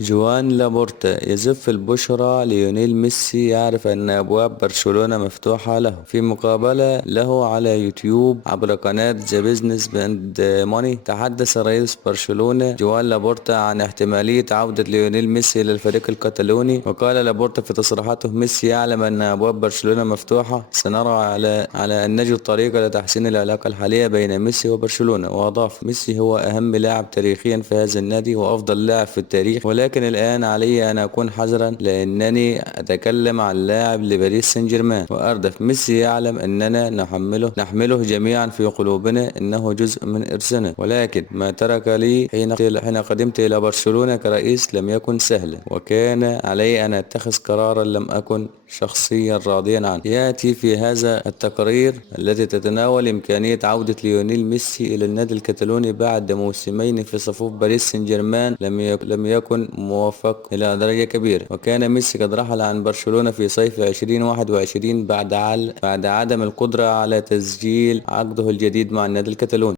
جوان لابورتا يزف البشرى. ليونيل ميسي يعرف أن أبواب برشلونة مفتوحة له. في مقابلة له على يوتيوب عبر قناة ذا بيزنس باند ماني، تحدث رئيس برشلونة جوان لابورتا عن احتمالية عودة ليونيل ميسي إلى الفريق الكتالوني. وقال لابورتا في تصريحاته: ميسي يعلم أن أبواب برشلونة مفتوحة، سنرى على أن نجد طريقة لتحسين العلاقة الحالية بين ميسي وبرشلونة. وأضاف: ميسي هو أهم لاعب تاريخيا في هذا النادي وأفضل لاعب في التاريخ، ولكن الآن علي أن أكون حذرا لأنني أتكلم عن لاعب لباريس سان جيرمان. وأردف: ميسي يعلم أننا نحمله جميعا في قلوبنا، إنه جزء من إرثنا، ولكن ما ترك لي حين قدمت إلى برشلونة كرئيس لم يكن سهلا، وكان علي أن أتخذ قرارا لم أكن شخصيا راضيا عنه. يأتي في هذا التقرير التي تتناول إمكانية عودة ليونيل ميسي إلى النادي الكتالوني بعد موسمين في صفوف باريس سان جيرمان لم يكن موفق إلى درجة كبيرة. وكان ميسي قد رحل عن برشلونة في صيف 2021 بعد عدم القدرة على تسجيل عقده الجديد مع النادي الكتالوني.